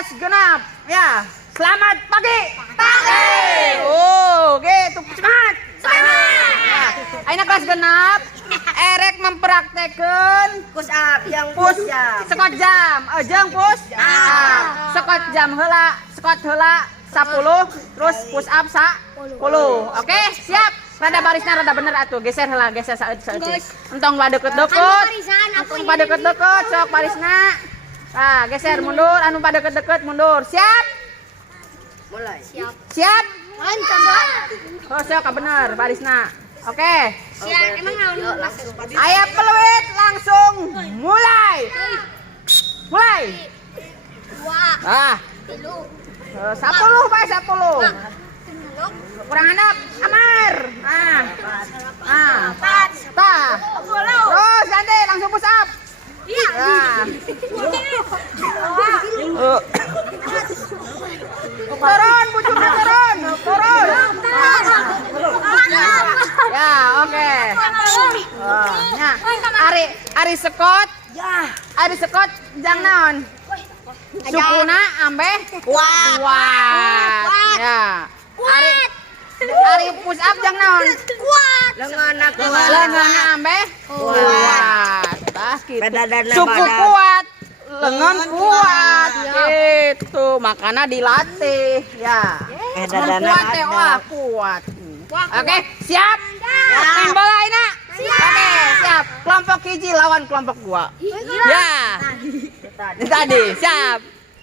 kelas genap. Ya, selamat pagi. Gitu. Semangat. Ya. Aina kelas genap. Erek mempraktekkan Push up yang push sekot jam. Jeung push. Sekot jam heula, sekot heula 10, terus push up 10. Oke, siap. Rada barisna rada bener atuh. Geser heula, geser saeutik. Entong pada deket-deket. Entong pada deket-deket sok barisna. Nah, geser mundur, anu pada deket-deket mundur. Siap? mulai. Siap? Mantap. Oh, sok bener barisna. Oke. Siap, emang naon? Aya peluit langsung mulai. Mulai. Dua, Ah, tilu, 10 bae 10. Kurang handap, Amar. empat, Tah. Terus ganti langsung push up. Nah. Turun, pucuknya turun. Turun. Ya, oke. Nya, Ari sekot. Ari sekot jang naon? Sukuna ambeh kuat. Ya. Ari push up jang naon? Lenganna ambeh kuat. Tah kitu. Suku kuat, lengan kuat. Gitu, makanya dilatih. Ya. Kuat teh kuat. Oke, siap? Main bola Aina? Oke, siap. Kelompok hiji lawan kelompok gua. Ya. Tadi, siap.